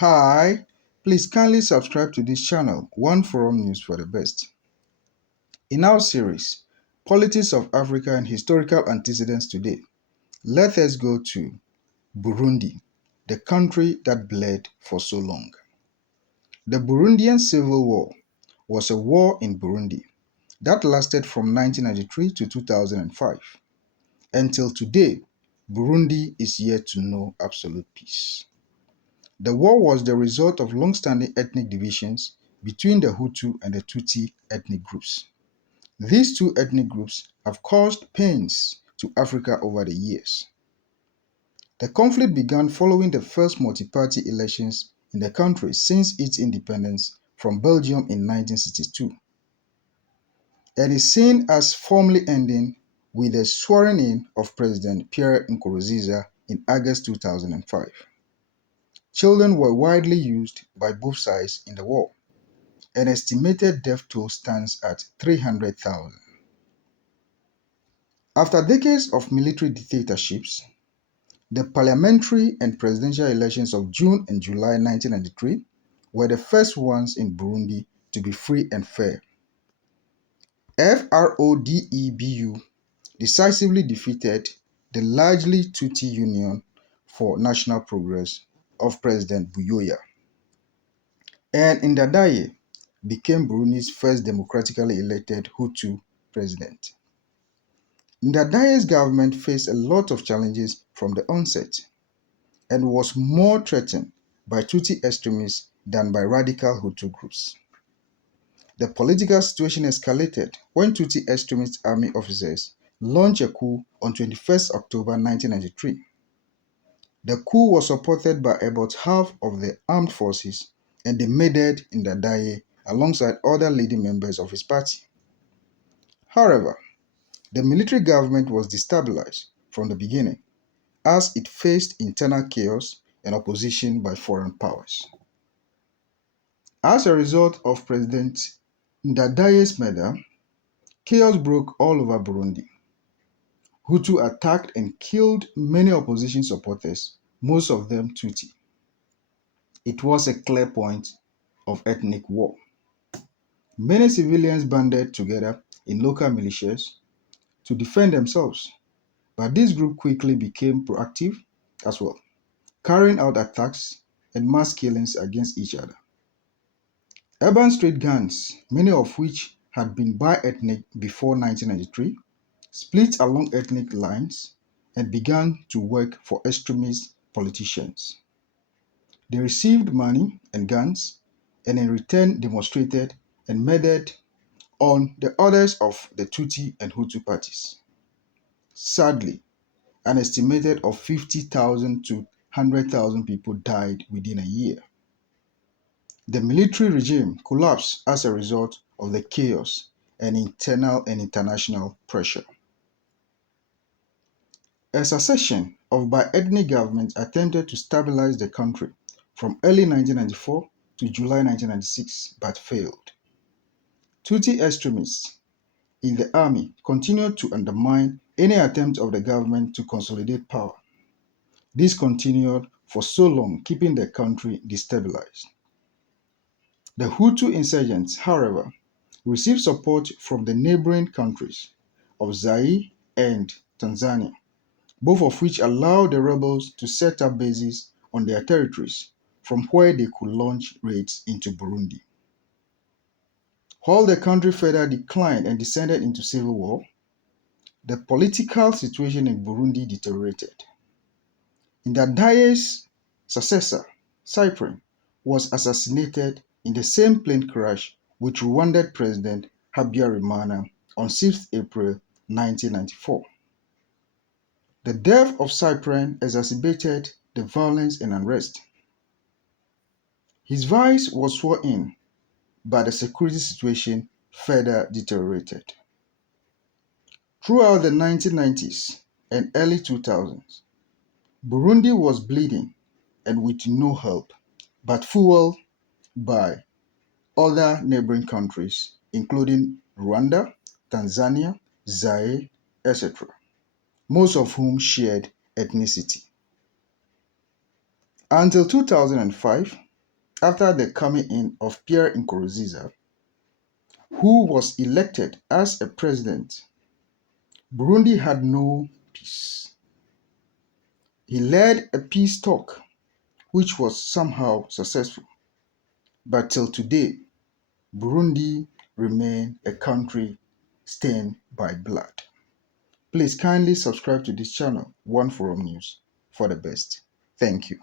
Hi, please kindly subscribe to this channel, One Forum News for the Best. In our series, Politics of Africa and Historical Antecedents today, let us go to Burundi, the country that bled for so long. The Burundian Civil War was a war in Burundi that lasted from 1993 to 2005. Until today, Burundi is yet to know absolute peace. The war was the result of long-standing ethnic divisions between the Hutu and the Tutsi ethnic groups. These two ethnic groups have caused pains to Africa over the years. The conflict began following the first multi-party elections in the country since its independence from Belgium in 1962, and is seen as formally ending with the swearing-in of President Pierre Nkurunziza in August 2005. Children were widely used by both sides in the war. An estimated death toll stands at 300,000. After decades of military dictatorships, the parliamentary and presidential elections of June and July 1993 were the first ones in Burundi to be free and fair. FRODEBU decisively defeated the largely Tutsi Union for National Progress of President Buyoya, and Ndadaye became Burundi's first democratically elected Hutu president. Ndadaye's government faced a lot of challenges from the onset and was more threatened by Tutsi extremists than by radical Hutu groups. The political situation escalated when Tutsi extremist army officers launched a coup on 21st October 1993. The coup was supported by about half of the armed forces and demoted Ndadaye alongside other leading members of his party. However, the military government was destabilized from the beginning as it faced internal chaos and opposition by foreign powers. As a result of President Ndadaye's murder, chaos broke all over Burundi. Hutu attacked and killed many opposition supporters, most of them Tutsi. It was a clear point of ethnic war. Many civilians banded together in local militias to defend themselves, but this group quickly became proactive as well, carrying out attacks and mass killings against each other. Urban street gangs, many of which had been bi-ethnic before 1993, split along ethnic lines and began to work for extremist politicians. They received money and guns, and in return demonstrated and murdered on the orders of the Tutsi and Hutu parties. Sadly, an estimated of 50,000 to 100,000 people died within a year. The military regime collapsed as a result of the chaos and internal and international pressure. A succession of bi-ethnic governments attempted to stabilize the country from early 1994 to July 1996 but failed. Tutsi extremists in the army continued to undermine any attempt of the government to consolidate power. This continued for so long, keeping the country destabilized. The Hutu insurgents, however, received support from the neighboring countries of Zaire and Tanzania, both of which allowed the rebels to set up bases on their territories from where they could launch raids into Burundi. While the country further declined and descended into civil war, the political situation in Burundi deteriorated. Ndadaye's successor, Cyprien, was assassinated in the same plane crash with Rwandan President Habyarimana on 6 April 1994. The death of Cyprien exacerbated the violence and unrest. His vice was sworn in, but the security situation further deteriorated. Throughout the 1990s and early 2000s, Burundi was bleeding and with no help, but fueled by other neighboring countries, including Rwanda, Tanzania, Zaire, etc., most of whom shared ethnicity. Until 2005, after the coming in of Pierre Nkurunziza, who was elected as a president, Burundi had no peace. He led a peace talk which was somehow successful, but till today, Burundi remains a country stained by blood. Please kindly subscribe to this channel, One Forum News, for the best. Thank you.